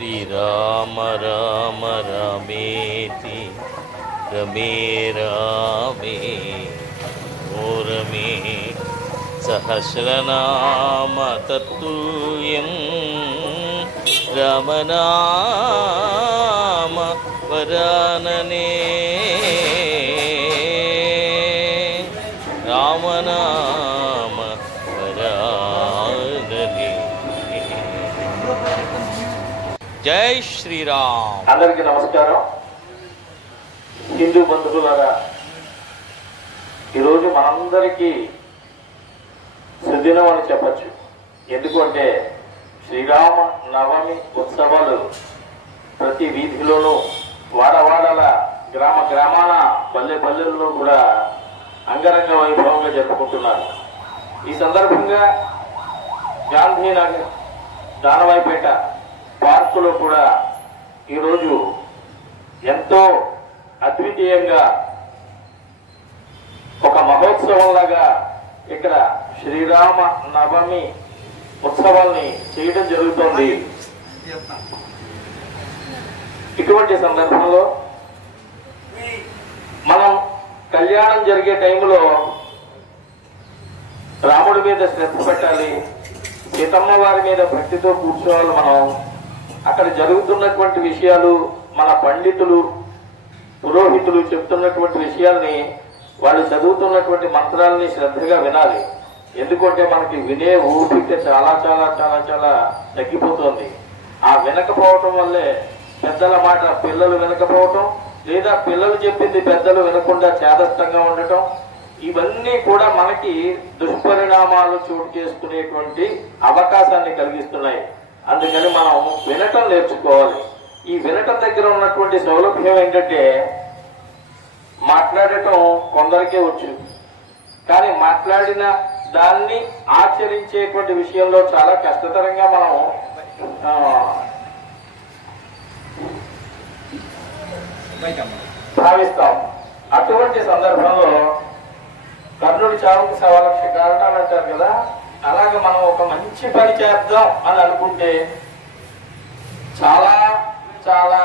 శ్రీరామ రామ రామేతి రమే రామే ఓరమే సహస్రనామ తత్తుల్యం రామనామ వరాననే రామనామ వరాననే. జై శ్రీరామ్. అందరికీ నమస్కారం. హిందూ బంధువులారా, ఈరోజు మనందరికీ సుదినం అని చెప్పచ్చు. ఎందుకంటే శ్రీరామ నవమి ఉత్సవాలు ప్రతి వీధిలోనూ, వాడవాడల, గ్రామ గ్రామాల, పల్లె పల్లెల్లో కూడా అంగరంగ వైభవంగా జరుపుకుంటున్నారు. ఈ సందర్భంగా గాంధీనగర్, దానవాయిపేట పార్కులో కూడా ఈరోజు ఎంతో అద్వితీయంగా ఒక మహోత్సవంలాగా ఇక్కడ శ్రీరామ నవమి ఉత్సవాల్ని చేయడం జరుగుతోంది. ఇటువంటి సందర్భంలో మనం కళ్యాణం జరిగే టైంలో రాముడి మీద శ్రద్ధ పెట్టాలి, సీతమ్మ వారి మీద భక్తితో కూర్చోవాలి. మనం అక్కడ జరుగుతున్నటువంటి విషయాలు, మన పండితులు, పురోహితులు చెప్తున్నటువంటి విషయాల్ని, వాళ్ళు చదువుతున్నటువంటి మంత్రాలని శ్రద్ధగా వినాలి. ఎందుకంటే మనకి వినే ఊపిక చాలా చాలా చాలా చాలా తగ్గిపోతుంది. ఆ వినకపోవటం వల్లే పెద్దల మాట పిల్లలు వినకపోవటం, లేదా పిల్లలు చెప్పింది పెద్దలు వినకుండా చేదస్తంగా ఉండటం, ఇవన్నీ కూడా మనకి దుష్పరిణామాలు చోటు చేసుకునేటువంటి అవకాశాన్ని కలిగిస్తున్నాయి. అందుకని మనం వినటం నేర్చుకోవాలి. ఈ వినటం దగ్గర ఉన్నటువంటి సౌలభ్యం ఏంటంటే, మాట్లాడటం కొందరికే వచ్చు, కానీ మాట్లాడిన దాన్ని ఆచరించేటువంటి విషయంలో చాలా కష్టతరంగా మనం భావిస్తాం. అటువంటి సందర్భంలో కర్ణుడి చావుకి 1,00,000 కారణాలు అంటారు కదా, అలాగే మనం ఒక మంచి పని చేద్దాం అని అనుకుంటే చాలా చాలా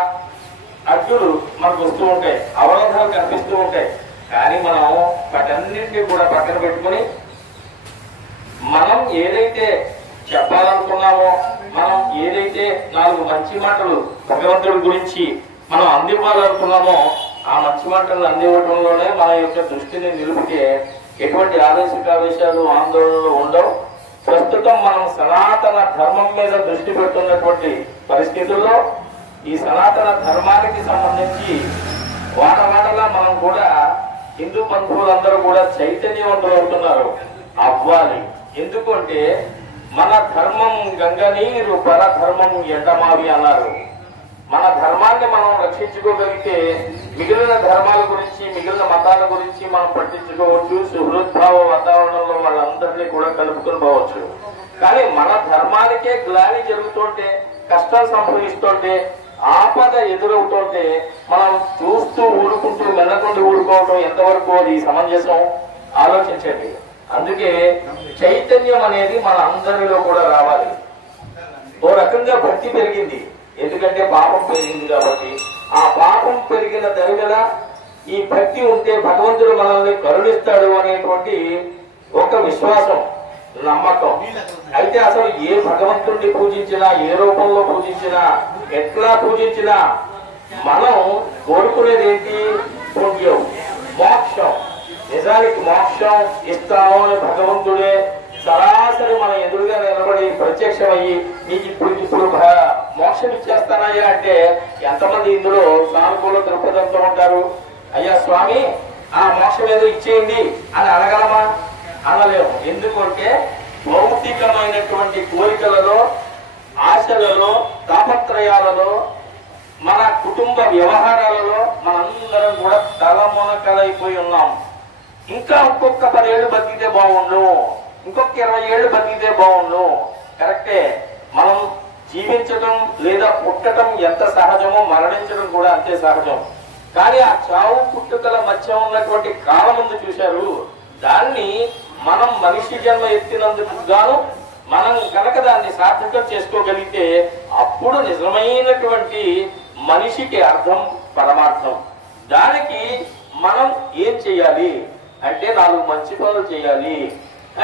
అడ్డులు మనకు వస్తూ ఉంటాయి, అవరోధాలు కనిపిస్తూ ఉంటాయి. కానీ మనం వాటన్నింటినీ కూడా పక్కన పెట్టుకుని మనం ఏదైతే చెప్పాలనుకున్నామో, మనం ఏదైతే 4 మంచి మాటలు భగవంతుడి గురించి మనం అందివ్వాలనుకున్నామో, ఆ మంచి మాటలు అందివ్వడంలోనే మన యొక్క దృష్టిని నిలిపితే ఎటువంటి ఆవేశాలు, ఆందోళనలు ఉండవు. ప్రస్తుతం మనం సనాతన ధర్మం మీద దృష్టి పెడుతున్నటువంటి పరిస్థితుల్లో ఈ సనాతన ధర్మానికి సంబంధించి వాడవాడలా మనం కూడా, హిందూ బంధువులందరూ కూడా చైతన్యవంతులు అవుతున్నారు, అవ్వాలి. ఎందుకంటే మన ధర్మం గంగనీరు, పరధర్మం ఎండమావి అన్నారు. మన ధర్మాన్ని మనం రక్షించుకోగలిగితే మిగిలిన ధర్మాల గురించి, మిగిలిన మతాల గురించి మనం పట్టించుకోవచ్చు. సుహృద్భావ వాతావరణంలో వాళ్ళందరినీ కూడా కలుపుకొని పోవచ్చు. కానీ మన ధర్మానికే గ్లాని జరుగుతుంటే, కష్టం సంభవిస్తుంటే, ఆపద ఎదురవుతుంటే మనం చూస్తూ ఊరుకుంటూ వెనకుండి ఊరుకోవటం ఎంతవరకు అది సమంజసం ఆలోచించండి. అందుకే చైతన్యం అనేది మన అందరిలో కూడా రావాలి. ఓ రకంగా భక్తి పెరిగింది, ఎందుకంటే పాపం పెరిగింది కాబట్టి. ఆ పాపం పెరిగిన దరిగల ఈ భక్తి ఉంటే భగవంతుడు మనల్ని కరుణిస్తాడు అనేటువంటి ఒక విశ్వాసం, నమ్మకం. అయితే అసలు ఏ భగవంతుడిని పూజించినా, ఏ రూపంలో పూజించినా, ఎట్లా పూజించినా మనం కోరుకునేది ఏంటి? పుణ్యం, మోక్షం. నిజానికి మోక్షం ఇస్తాము అని భగవంతుడే సరాసరి మన ఎదురుగా నిలబడి ప్రత్యక్షమయ్యి నీకు ఇప్పుడు మోక్షం ఇచ్చేస్తానయ్యా అంటే ఎంతమంది ఇందులో సానుకూల దృక్పథంతో ఉంటారు? అయ్యా స్వామి, ఆ మోక్షం ఏదో ఇచ్చేయండి అని అనగలమా? అనలేము. ఎందుకంటే భౌతికమైనటువంటి కోరికలలో, ఆశలలో, తాపత్రయాలలో, మన కుటుంబ వ్యవహారాలలో మనందరం కూడా తలమునకలైపోయి ఉన్నాం. ఇంకా ఇంకొక 10 ఏళ్ళు బతికితే బాగుండు, ఇంకొక 20 ఏళ్ళు బతికితే బాగుండు. కరెక్టే, మనం జీవించడం లేదా పుట్టడం ఎంత సహజమో మరణించడం కూడా అంతే సహజం. కానీ ఆ చావు పుట్టుకల మధ్య ఉన్నటువంటి కాలం ఉంది చూశారు, దాన్ని మనం మనిషి జన్మ ఎత్తినందుకు గాను మనం కనుక దాన్ని సార్థకం చేసుకోగలిగితే అప్పుడు నిజమైనటువంటి మనిషికి అర్థం పరమార్థం. దానికి మనం ఏం చేయాలి అంటే 4 మంచి పనులు చేయాలి.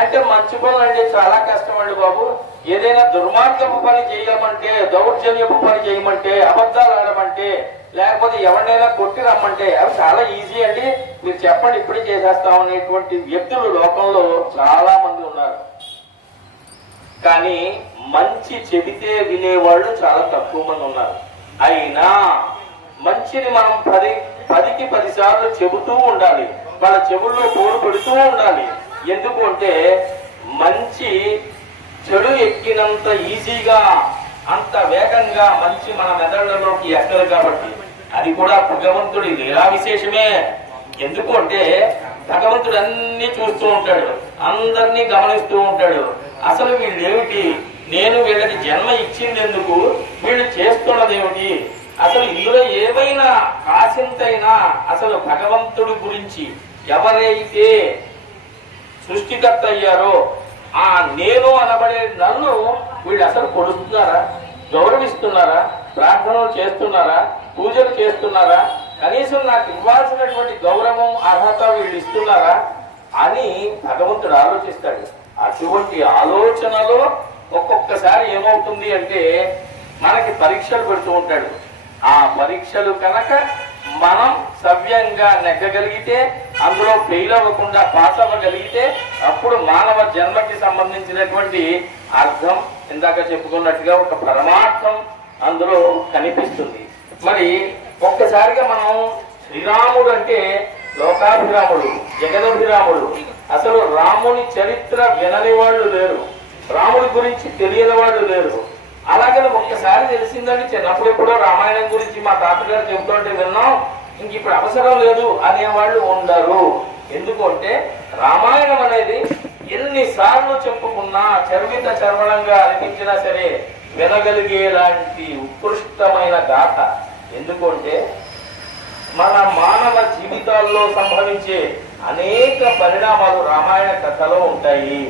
అంటే మంచి పనులు అంటే చాలా కష్టం అండి బాబు. ఏదైనా దుర్మార్గపు పని చేయమంటే, దౌర్జన్యపు పని చేయమంటే, అబద్ధాలు ఆడమంటే, లేకపోతే ఎవరినైనా కొట్టి రమ్మంటే అవి చాలా ఈజీ అండి. మీరు చెప్పండి ఇప్పుడే చేసేస్తాం అనేటువంటి వ్యక్తులు లోకంలో చాలా మంది ఉన్నారు. కానీ మంచి చెబితే వినేవాళ్ళు చాలా తక్కువ మంది ఉన్నారు. అయినా మంచిని మనం 10కి 10 సార్లు చెబుతూ ఉండాలి. వాళ్ళ చెవుల్లో పోరు పెడుతూ ఉండాలి. ఎందుకు అంటే మంచి చెడు ఎక్కినంత ఈజీగా అంత వేగంగా మంచి మన మెదళ్లలోకి ఎక్కదు కాబట్టి. అది కూడా భగవంతుడి లీలా విశేషమే. ఎందుకు అంటే భగవంతుడు అన్ని చూస్తూ ఉంటాడు, అందరినీ గమనిస్తూ ఉంటాడు. అసలు వీళ్ళేమిటి, నేను వీళ్ళకి జన్మ ఇచ్చింది ఎందుకు, వీళ్ళు చేస్తున్నది ఏమిటి, అసలు ఇందులో ఏమైనా కాసింతైనా అసలు భగవంతుడి గురించి ఎవరైతే సృష్టికర్త అయ్యారో ఆ నేను అనబడే నన్ను వీళ్ళు అసలు కొడుతున్నారా, గౌరవిస్తున్నారా, ప్రార్థనలు చేస్తున్నారా, పూజలు చేస్తున్నారా, కనీసం నాకు ఇవ్వాల్సినటువంటి గౌరవం అర్హత వీళ్ళు ఇస్తున్నారా అని భగవంతుడు ఆలోచిస్తాడు. అటువంటి ఆలోచనలో ఒక్కొక్కసారి ఏమవుతుంది అంటే మనకి పరీక్షలు పెడుతూ ఉంటాడు. ఆ పరీక్షలు కనుక మనం సవ్యంగా నెగ్గగలిగితే, అందులో ఫెయిల్ అవ్వకుండా పాస్ అవ్వగలిగితే అప్పుడు మానవ జన్మకి సంబంధించినటువంటి అర్థం ఇందాక చెప్పుకున్నట్టుగా ఒక పరమార్థం అందులో కనిపిస్తుంది. మరి ఒక్కసారిగా మనం శ్రీరాముడు అంటే లోకాభిరాముడు, జగదభిరాముడు. అసలు రాముని చరిత్ర వినని వాళ్ళు లేరు, రాముడి గురించి తెలియని వాళ్ళు లేరు. అలాగే ఒక్కసారి తెలిసిందండి, చిన్నప్పుడు ఎప్పుడో రామాయణం గురించి మా తాతగారు చెబుతుంటే విన్నాం, ఇంక ఇప్పుడు అవసరం లేదు అనేవాళ్ళు ఉండరు. ఎందుకు అంటే రామాయణం అనేది ఎన్నిసార్లు చెప్పుకున్నా చర్విత చర్వణంగా అనిపించినా సరే వినగలిగేలాంటి ఉత్కృష్టమైన గాథ. ఎందుకు అంటే మన మానవ జీవితాల్లో సంభవించే అనేక పరిణామాలు రామాయణ కథలో ఉంటాయి.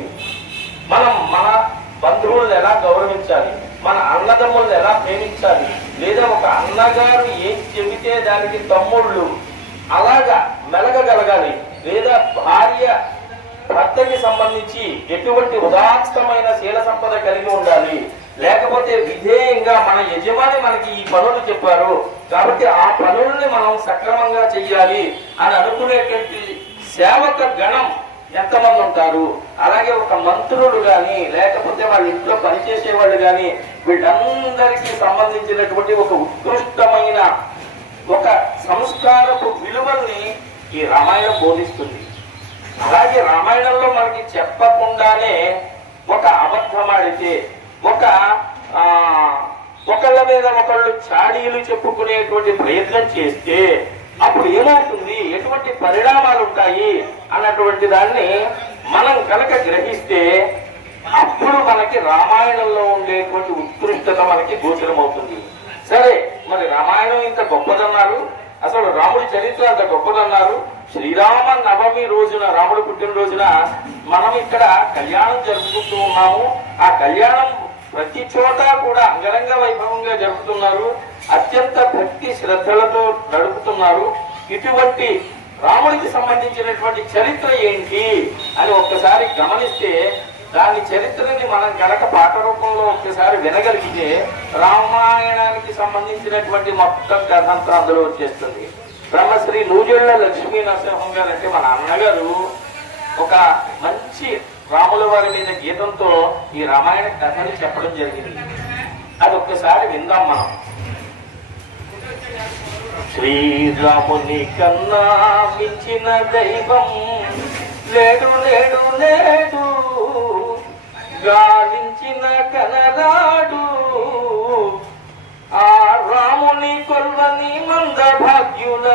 మనం మన బంధువులను ఎలా గౌరవించాలి, మన అన్నదమ్ములను ఎలా ప్రేమించాలి, లేదా ఒక అన్నగారు ఏం చెబితే దానికి తమ్ముళ్ళు అలాగా మెలగగలగాలి, లేదా భార్య భర్తకి సంబంధించి ఎటువంటి ఉదాత్తమైన శీల సంపద కలిగి ఉండాలి, లేకపోతే విధేయంగా మన యజమాని మనకి ఈ పనులు చెప్పారు కాబట్టి ఆ పనుల్ని మనం సక్రమంగా చెయ్యాలి అని అనుకునేటువంటి సేవక గణం ఎంతమంది ఉంటారు. అలాగే ఒక మంత్రులు గాని లేకపోతే వాళ్ళ ఇంట్లో పనిచేసే వాళ్ళు గాని వీళ్ళందరికీ సంబంధించినటువంటి ఒక ఉత్కృష్టమైన ఒక సంస్కారపు విలువల్ని ఈ రామాయణం బోధిస్తుంది. అలాగే రామాయణంలో మనకి చెప్పకుండానే ఒక అబద్ధమాడితే, ఒకళ్ళ మీద ఒకళ్ళు చాడీలు చెప్పుకునేటువంటి ప్రయత్నం చేస్తే అప్పుడు ఏమవుతుంది, ఎటువంటి పరిణామాలు ఉంటాయి అన్నటువంటి దాన్ని మనం కనుక గ్రహిస్తే అప్పుడు మనకి రామాయణంలో ఉండేటువంటి ఉత్కృష్టత మనకి గోచరమవుతుంది. సరే, మరి రామాయణం ఇంత గొప్పదన్నారు, అసలు రాముడి చరిత్ర అంత గొప్పదన్నారు. శ్రీరామ నవమి రోజున, రాముడు పుట్టినరోజున మనం ఇక్కడ కళ్యాణం జరుపుకుంటూ ఉన్నాము. ఆ కళ్యాణం ప్రతి చోట కూడా అంగరంగ వైభవంగా జరుపుతున్నారు, అత్యంత భక్తి శ్రద్ధలతో నడుపుతున్నారు. ఇటువంటి రాముడికి సంబంధించినటువంటి చరిత్ర ఏంటి అని ఒక్కసారి గమనిస్తే, దాని చరిత్రని మనం గనక పాట రూపంలో ఒక్కసారి వినగలిగితే రామాయణానికి సంబంధించినటువంటి మొత్తం కథ అంతా అందులో వచ్చేస్తుంది. బ్రహ్మశ్రీ నూజెళ్ల లక్ష్మీ నరసింహం గారు అంటే మన అన్నగారు ఒక మంచి రాముల వారి మీద గీతంతో ఈ రామాయణ కథని చెప్పడం జరిగింది. అది ఒక్కసారి విందాం మనం. శ్రీరాముని కన్నా మించిన దైవం లేడు లేడు లేడు, గాలించిన కనరాడు, ఆ రాముని కొల్వని మంద భాగ్యుల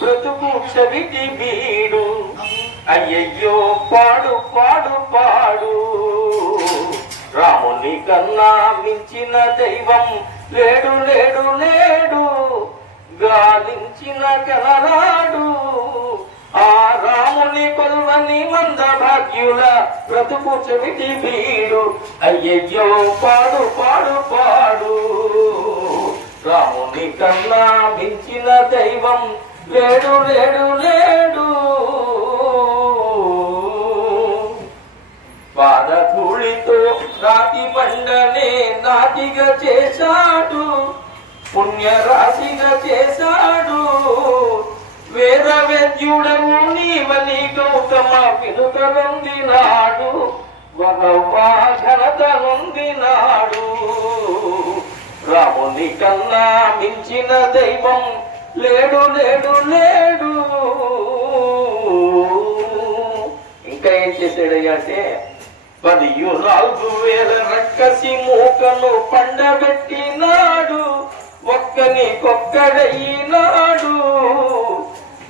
బ్రతుకు చవిటి బీడు, అయ్యయ్యో పాడు పాడు పాడు, రాముని కన్నా మించిన దైవం లేడు లేడు లేడు, గాలించిన కనరాడు, ఆ రాముని రాముని కొల్వని మంద భాగ్యుల బ్రతుకు చెవిటి వీడు అయ్యయ్యో పాడు పాడు పాడు రాముని కన్నా మించిన దైవం లేడు లేడు లేడు పాదధూళితో రాతి బండనే నాటిగా చేశాడు పుణ్యరాశిగా చేశాడు వేద వేద్యుడము నీవని గౌతమ పిలుక నొందినాడు భగవా ఘనత నొందినాడు రాముని కన్నా మించిన దైవం లేడు లేడు లేడు ఇంకా ఏం చేశాడయ్యా అంటే 14,000 రక్కసి మూకను పండబెట్టినాడు ఒక్కని కొక్కడయినాడు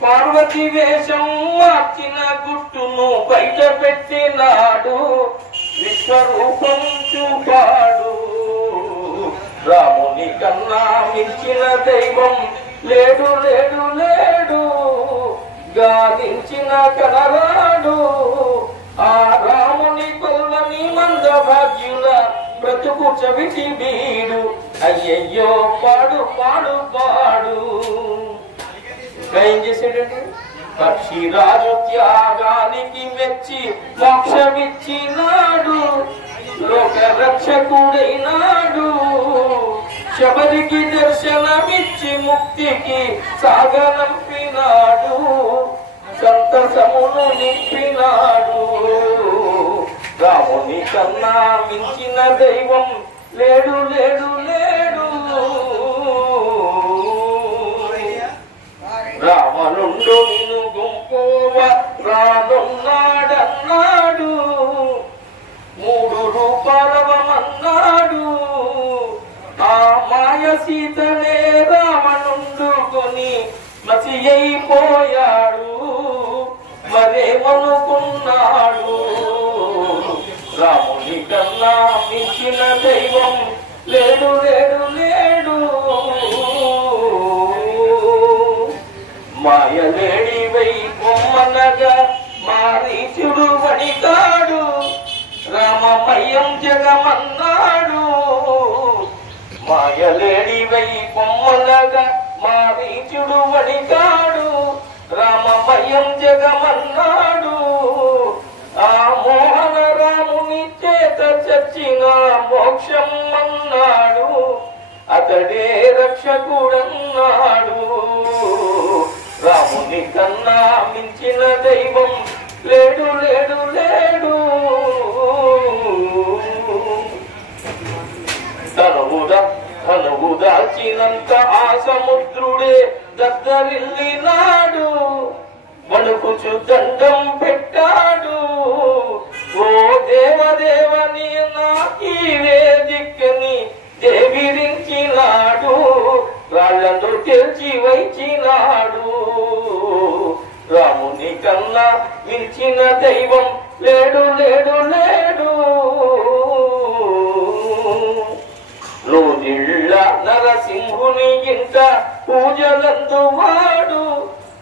పార్వతి వేషం మార్చిన గుట్టును బయట పెట్టినాడు విశ్వరూపం చూపాడు రాముని కన్నా మించిన దైవం లేడు లేడు లేడు గాలించిన కనరాడు ఆ రాముని కొల్వని మంద భాగ్యుల బ్రతుకు చవిటి వీడు అయ్యయ్యో పాడు పాడు పాడు ఇంకా ఏం చేశాడండి పక్షిరాజు త్యాగానికి మెచ్చి మోక్షమిచ్చినాడు లోక రక్షకుడైనాడు శబరికి దర్శనమిచ్చి ముక్తికి సాగనంపినాడు సంతసమును నింపినాడు రాముని కన్నా మించిన దైవం లేడు లేడు లేడు రావణుండు నిన్ను గుంపోవ రానున్నాడన్నాడు 3 రూపాలవమన్నాడు ఆ మాయ సీతనే రావణుండు కొని మసి అయిపోయాడు మరేమనుకున్నాడు రాముని కన్నా మించిన దైవం లేడు లేడు లేడు మాయలేడివై బొమ్మనగా మారీచుడు వణితాడు రామమయం జగమన్నాడు మాయలేడివై బొమ్మనగా మారీచుడు వణితాడు రామమయం జగమన్నాడు ఆ మోహన రాముని చేత చచ్చిన మోక్షం అన్నాడు అతడే రక్షకుడన్నాడు రాముని కన్నా మించిన దైవం లేడు లేడు లేడు తనువు దాల్చినంత ఆ సముద్రుడే దగ్గరిల్లినాడు వణుకుచు దండం పెట్టాడు ఓ దేవదేవని నాకీవే దిక్కని దేవిరించినాడు రాళ్లను తెల్చి వైచినాడు రాముని కన్నా మించిన దైవం లేడు లేడు లేడు రోజుళ్ళ నరసింహుని ఇంట పూజలందువాడు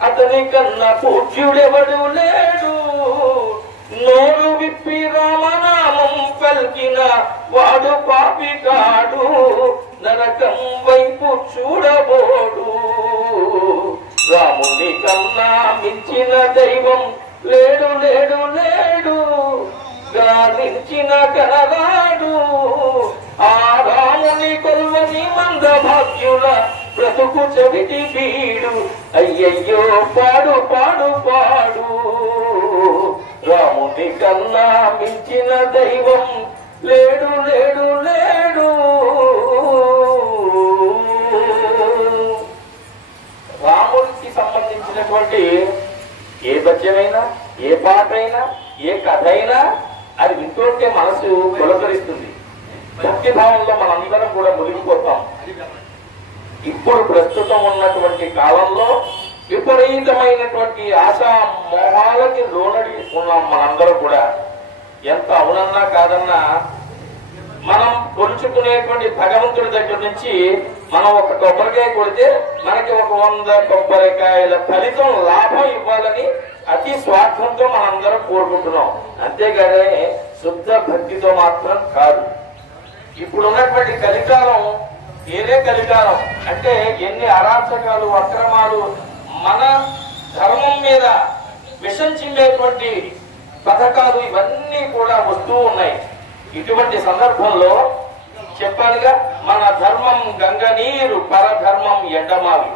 అతని కన్నా పూజ్యుడెవడు లేడు నోరు విప్పి రామనామం పలికిన వాడు పాపి కాడు నరకం వైపు చూడబోడు రాముని కన్నా మించిన దైవం లేడు లేడు లేడు గాలించిన కనరాడు ఆ రాముని కొల్వని మంద భాగ్యుల బ్రతుకు చెవిటి వీడు అయ్యయ్యో పాడు పాడు పాడు రాముని కన్నా మించిన దైవం లేడు లేడు లేడు రాముడికి సంబంధించినటువంటి ఏ పద్యమైనా ఏ పాట అయినా ఏ కథ అయినా అది వింటుంటే మనసు పులకరిస్తుంది భక్తి భావంలో మనందరం కూడా మునిగిపోతాం ఇప్పుడు ప్రస్తుతం ఉన్నటువంటి కాలంలో విపరీతమైనటువంటి ఆశా మోహాలకి లోనడి ఉన్నాం మనందరం కూడా ఎంత అవునన్నా కాదన్నా మనం కొలుచుకునేటువంటి భగవంతుడి దగ్గర నుంచి మనం ఒక కొబ్బరికాయ కొడితే మనకి ఒక 100 కొబ్బరికాయల ఫలితం లాభం ఇవ్వాలని అతి స్వార్థంతో మనందరం కోరుకుంటున్నాం, అంతేగానే శుద్ధ భక్తితో మాత్రం కాదు. ఇప్పుడు ఉన్నటువంటి కలికాలం ఏదే కలికాలం అంటే ఎన్ని అరాచకాలు అక్రమాలు మన ధర్మం మీద విషం చిమ్మేటువంటి పథకాలు ఇవన్నీ కూడా వస్తూ ఉన్నాయి. ఇటువంటి సందర్భంలో చెప్పాలిగా, మన ధర్మం గంగ నీరు, పరధర్మం ఎండమావి.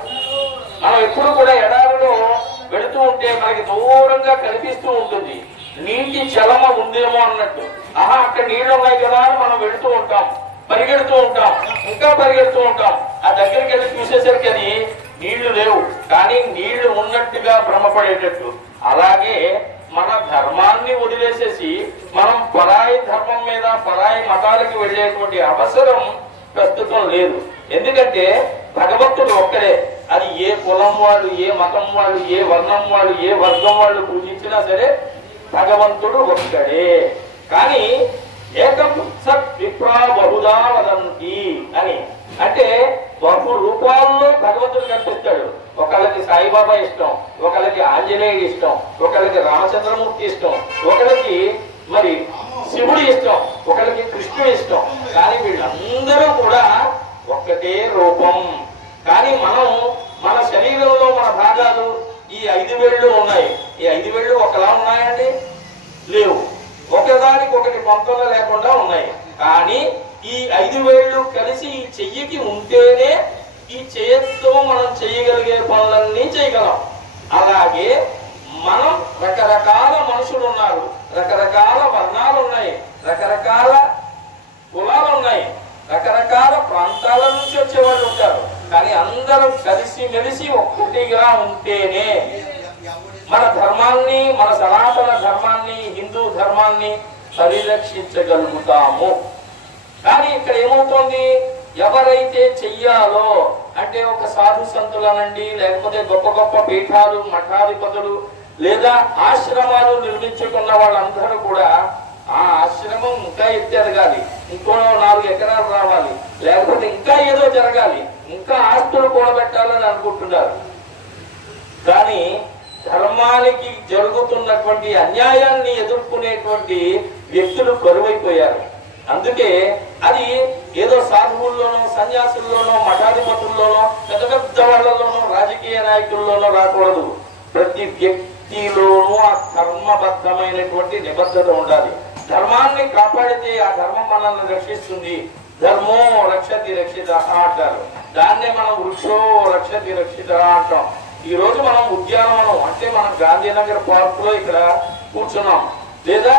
మనం ఎప్పుడు కూడా ఎడారిలో వెళుతూ ఉంటే మనకి దూరంగా కనిపిస్తూ ఉంటుంది, నీటి చలమ ఉందేమో అన్నట్టు. ఆహా, అక్కడ నీళ్లు ఉన్నాయి కదా అని మనం వెళుతూ ఉంటాం, పరిగెడుతూ ఉంటాం, ఇంకా పరిగెడుతూ ఉంటాం. ఆ దగ్గరికి వెళ్ళి చూసేసరికి అది నీళ్లు లేవు, కానీ నీళ్లు ఉన్నట్టుగా భ్రమపడేటట్టు. అలాగే మన ధర్మాన్ని వదిలేసేసి మనం పరాయి ధర్మం మీద పరాయి మతాలకు వెళ్ళేటువంటి అవసరం ప్రస్తుతం లేదు. ఎందుకంటే భగవంతుడు ఒక్కడే. అది ఏ కులం వాళ్ళు, ఏ మతం వాళ్ళు, ఏ వర్ణం వాళ్ళు, ఏ వర్గం వాళ్ళు పూజించినా సరే భగవంతుడు ఒక్కడే. కానీ ఏకం సత్ విప్రా బహుదా వదంతి అని అంటే బహు రూపాల్లో భగవంతుడు కనిపిస్తాడు. ఒకళ్ళకి సాయిబాబా ఇష్టం, ఒకళ్ళకి ఆంజనేయుడు ఇష్టం, ఒకళ్ళకి రామచంద్రమూర్తి ఇష్టం, ఒకళ్ళకి మరి శివుడు ఇష్టం, ఒకళ్ళకి కృష్ణుడు ఇష్టం. కానీ వీళ్ళందరూ కూడా ఒక్కటే రూపం. కానీ మనం మన శరీరంలో మన భాగాలు ఈ 5 వేళ్ళు ఉన్నాయి. ఈ 5 వేళ్ళు ఒకలా ఉన్నాయండి? లేవు. ఒకదానికి ఒకటి పొంతలు లేకుండా ఉన్నాయి. కానీ ఈ 5 వేళ్ళు కలిసి ఈ చెయ్యికి ఉంటేనే ఈ చేయతో మనం చేయగలిగే పనులన్నీ చేయగలం. అలాగే మనం రకరకాల మనుషులు ఉన్నారు, రకరకాల వర్ణాలు ఉన్నాయి, రకరకాల కులాలు ఉన్నాయి, రకరకాల ప్రాంతాల నుంచి వచ్చే వాళ్ళు ఉంటారు. కానీ అందరం కలిసి మెలిసి ఒక్కటిగా ఉంటేనే మన ధర్మాన్ని, మన సనాతన ధర్మాన్ని, హిందూ ధర్మాన్ని పరిరక్షించగలుగుతాము. కానీ ఇక్కడ ఏమవుతోంది, ఎవరైతే చెయ్యాలో అంటే ఒక సాధు సంతులనండి, లేకపోతే గొప్ప గొప్ప పీఠాలు, మఠాధిపతులు లేదా ఆశ్రమాలు నిర్మించుకున్న వాళ్ళందరూ కూడా ఆ ఆశ్రమం ఇంకా ఎత్తెదగాలి, ఇంకో 4 ఎకరాలు రావాలి, లేకపోతే ఇంకా ఏదో జరగాలి, ఇంకా ఆస్తులు కూడబెట్టాలని అనుకుంటున్నారు. కానీ ధర్మానికి జరుగుతున్నటువంటి అన్యాయాన్ని ఎదుర్కొనేటువంటి వ్యక్తులు కరువైపోయారు. అందుకే అది ఏదో సాధువుల్లోనో, సన్యాసుల్లోనో, మఠాధిపతుల్లోనో, పెద్ద పెద్ద వాళ్ళలోనో, రాజకీయ నాయకుల్లోనో రాకూడదు. ప్రతి వ్యక్తిలోనూ ఆ ధర్మబద్ధమైనటువంటి నిబద్ధత ఉండాలి. ధర్మాన్ని కాపాడితే ఆ ధర్మం మనల్ని రక్షిస్తుంది. ధర్మో రక్షతి రక్షిత అంటారు. దాన్నే మనం వృక్షో రక్షతి రక్షిత అంటాం. ఈ రోజు మనం ఉద్యానవనం అంటే మనం గాంధీనగర్ పార్క్ లో ఇక్కడ కూర్చున్నాం. లేదా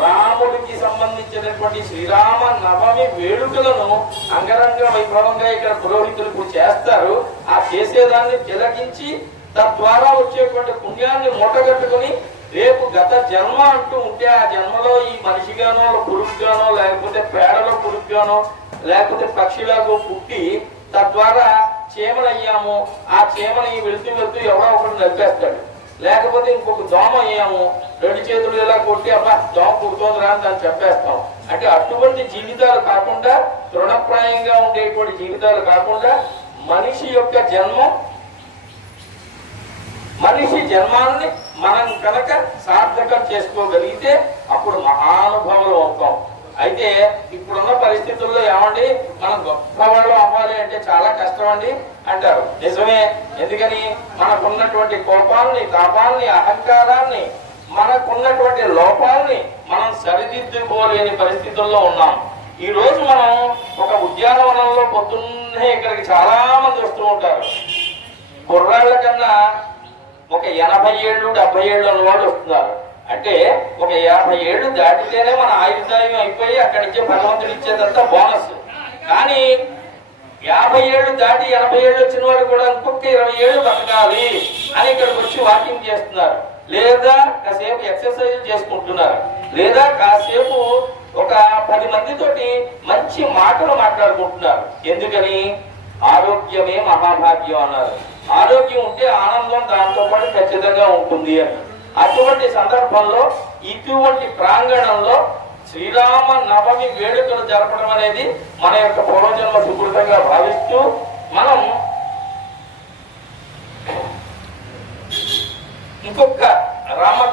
రాముడికి సంబంధించినటువంటి శ్రీరామ నవమి వేడుకలను అంగరంగ వైభవంగా ఇక్కడ పురోహితులు చేస్తారు. ఆ చేసేదాన్ని తిలకించి తద్వారా వచ్చేటువంటి పుణ్యాన్ని మూటగట్టుకుని రేపు గత జన్మ అంటూ ఉంటే ఆ జన్మలో ఈ మనిషిగానో, పురుగుగానో, లేకపోతే పేడలో పురుగుగానో, లేకపోతే పక్షిలాగో పుట్టి తద్వారా చీమలయ్యాము. ఆ చీమని వెళుతూ వెళుతూ ఎవరో ఒకటి నలిపేస్తాడు. లేకపోతే ఇంకొక దోమ అయ్యాము, 2 చేతులు ఇలా కొట్టి అబ్బా దోమ పుడుతోంది రా అని దాన్ని చెప్పేస్తాం. అంటే అటువంటి జీవితాలు కాకుండా, తృణప్రాయంగా ఉండేటువంటి జీవితాలు కాకుండా మనిషి యొక్క జన్మం, మనిషి జన్మాన్ని మనం కనుక సార్థకం చేసుకోగలిగితే అప్పుడు మహానుభావులు అవుతాం. అయితే ఇప్పుడున్న పరిస్థితుల్లో ఏమండి, మనం గొప్పవాళ్ళు అవ్వాలి అంటే చాలా కష్టం అండి అంటారు. నిజమే. ఎందుకని? మనకున్నటువంటి కోపాలని, తాపాలని, అహంకారాన్ని, మనకున్నటువంటి లోపాలని మనం సరిదిద్దుకోలేని పరిస్థితుల్లో ఉన్నాం. ఈ రోజు మనం ఒక ఉద్యానవనంలో పొద్దున్నే ఇక్కడికి చాలా మంది వస్తూ ఉంటారు. కుర్రాళ్ల కన్నా ఒక 80 ఏళ్ళు 70 ఏళ్ళు అన్నవాళ్ళు వస్తున్నారు. అంటే ఒక 50 ఏళ్ళు దాటితేనే మన ఆయుర్దాయం అయిపోయి అక్కడి నుంచి భగవంతుడు ఇచ్చేదంతా బోనస్. కానీ 50 ఏళ్ళు దాటి 80 ఏళ్ళు వచ్చిన వాళ్ళు కూడా ఇంకొక 20 ఏళ్ళు బతకాలి అని ఇక్కడికి వచ్చి వాకింగ్ చేస్తున్నారు, లేదా కాసేపు ఎక్సర్సైజ్ చేసుకుంటున్నారు, లేదా కాసేపు ఒక 10 మందితోటి మంచి మాటలు మాట్లాడుకుంటున్నారు. ఎందుకని? ఆరోగ్యమే మహాభాగ్యం అన్నారు. ఆరోగ్యం ఉంటే ఆనందం దాంతో పాటు ఖచ్చితంగా ఉంటుంది అని. అటువంటి సందర్భంలో ఇటువంటి ప్రాంగణంలో శ్రీరామ నవమి వేడుకలు జరపడం అనేది మన యొక్క పూర్వజన్మ సుకృతంగా భావిస్తూ మనం ఇంకొక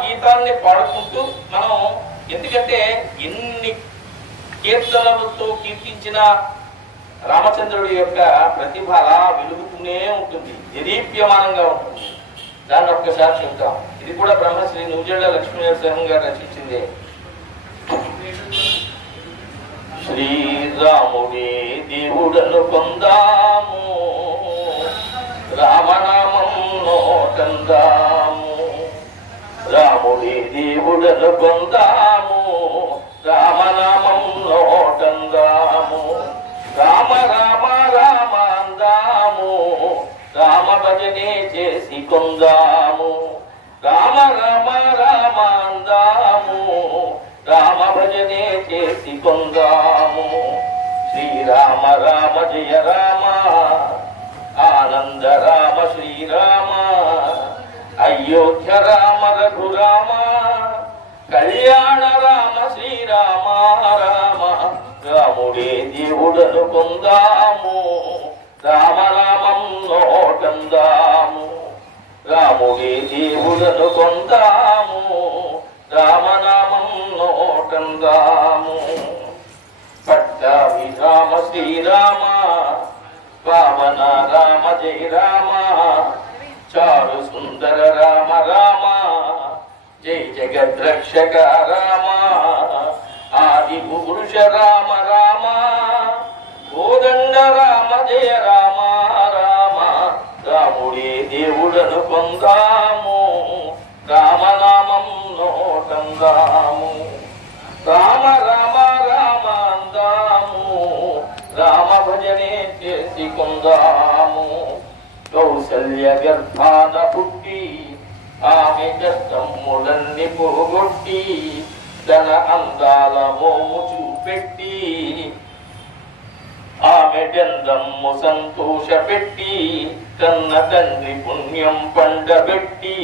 గీతాన్ని పాడుకుంటూ మనం, ఎందుకంటే ఎన్ని కీర్తనలతో కీర్తించిన రామచంద్రుడి యొక్క ప్రతిభ అలా వెలుగుతూనే ఉంటుంది, దేదీప్యమానంగా ఉంటుంది. దాన్ని ఒక్కసారి చెప్తాం. ఇది కూడా బ్రహ్మశ్రీ నూజెళ్ల లక్ష్మీనరసింహం గారు రచించిందే. శ్రీరాముడే దేవుడను కొందాము, రామనామం నోటందాము. రాముడే దేవుడను కొందాము, రామనామం నోటందాము. రామ రామ రామ అందాము, రామ భజనే చేసి కొందాము. రామ రామ రామ అందాము, రామ భజనే చేసి కొందాము. శ్రీరామ రామ జయ రామ, ఆనంద రామ శ్రీరామ. అయోధ్య రామ రఘురామ, కళ్యాణ రామ శ్రీరామ రామ. రాముడే దేవుడను కొందాము, రామనామం నోటందాము. రాముడే దేవుడను కొందాము, రామనామం నోటందాము. పట్టాభి రామ శ్రీరామ, పావన రామ జయ రామ. చారు సుందర రామ రామ, జై జగద్రక్షక రామ. ఆది పురుష రామ రామ, కోదండ రామ జయ రామ రామ. రాముడే దేవుడను కొందాము, రామనామం నోటందాము. రామ రామ రామ అందాము, రామ భజనే చేసి కొందాము. కౌసల్య గర్భాన పుట్టి, ఆమె కష్టములన్నీ పోగొట్టి, తన అందాల మోము చూపెట్టి, ఆమె గంధము సంతోష పెట్టి, కన్న తండ్రి పుణ్యం పండబెట్టి,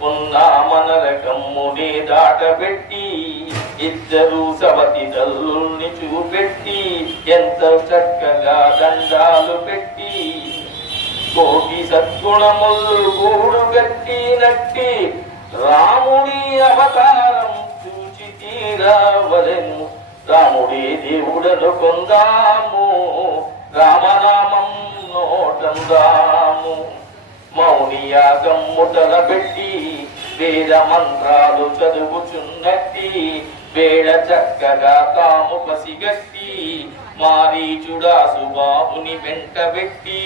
పున్నామనరకమ్మునే దాటబెట్టి, ఇద్దరు సవతి తల్లుల్ని చూపెట్టి, ఎంత చక్కగా దండాలు పెట్టి, కోటి సద్గుణములు గూడు గట్టినట్టి, రాముడి అవతారం చూచి తీరవలెను. రాముడే దేవుడను కొందాము, రామనామం నోటందాము. మౌని యాగమ్ముటల పెట్టి, వేద మంత్రాలు చదువుచున్నట్టి, వేడ చక్కగా తాము పసిగట్టి, మారీచుడాసు బాబుని వెంటబెట్టి,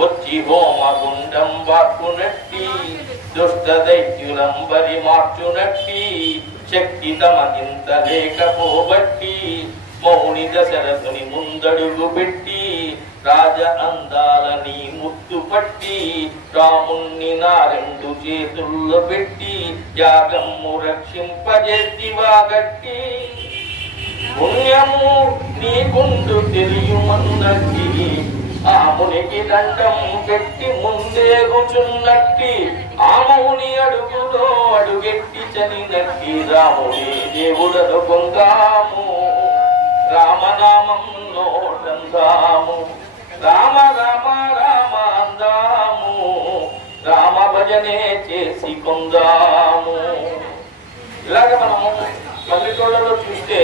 వచ్చి హోమగుండం వాక్కునట్టి, దుష్ట దైత్యులంబరి మార్చునట్టి, శక్తి తమకింత లేకపోబట్టి, మౌని దశరథుని ముందడుగు పెట్టి, రాజ అందాలని ముత్తు పట్టి, రాముణ్ణి నా రెండు చేతుల్లో పెట్టి, యాగమ్ము రక్షింపజేసివాగట్టి, పుణ్యము నీకుండు తెలియమన్నట్టి, ఆ మునికి దండం పెట్టి ముందే కూచున్నట్టి, ఆ మౌని అడుగులో అడుగెట్టి చనినట్టి, రాముడే దేవుడను కొందాము, రామనామం నోటందాము. రామ రామ రామ అందాము, రామ భజనే చేసి కొందాము. ఇలాగ మనము పల్లెటూళ్ళలో చూస్తే,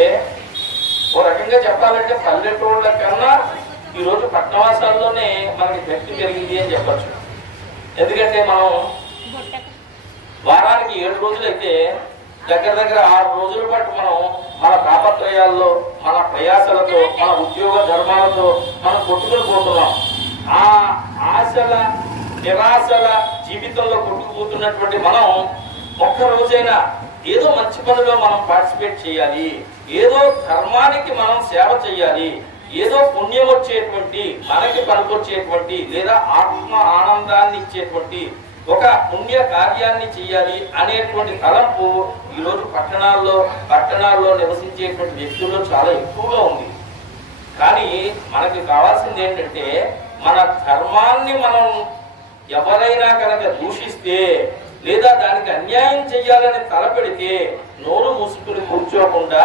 ఓ రకంగా చెప్పాలంటే పల్లెటూళ్ళ కన్నా ఈరోజు పట్టణవాసాల్లోనే మనకి శక్తి పెరిగింది అని చెప్పచ్చు. ఎందుకంటే మనం వారానికి 7 రోజులైతే దగ్గర దగ్గర 6 రోజుల పాటు మనం మన తాపత్రయాల్లో, మన ప్రయాసలతో, మన ఉద్యోగ ధర్మాలతో మనం కొట్టుకుని పోతున్నాం. ఆ ఆశల నిరాశల జీవితంలో కొట్టుకుపోతున్నటువంటి మనం ఒక్క రోజైనా ఏదో మంచి పనిలో మనం పార్టిసిపేట్ చేయాలి, ఏదో ధర్మానికి మనం సేవ చేయాలి, ఏదో పుణ్యం వచ్చేటువంటి, మనకి పనికొచ్చేటువంటి లేదా ఆత్మ ఆనందాన్ని ఇచ్చేటువంటి ఒక పుణ్య కార్యాన్ని చేయాలి అనేటువంటి తలంపు ఈరోజు పట్టణాల్లో నివసించేటువంటి వ్యక్తుల్లో చాలా ఎక్కువగా ఉంది. కానీ మనకి కావాల్సింది ఏంటంటే, మన ధర్మాన్ని మనం ఎవరైనా కనుక దూషిస్తే లేదా దానికి అన్యాయం చెయ్యాలని తలపెడితే నోరు మూసుకుని కూర్చోకుండా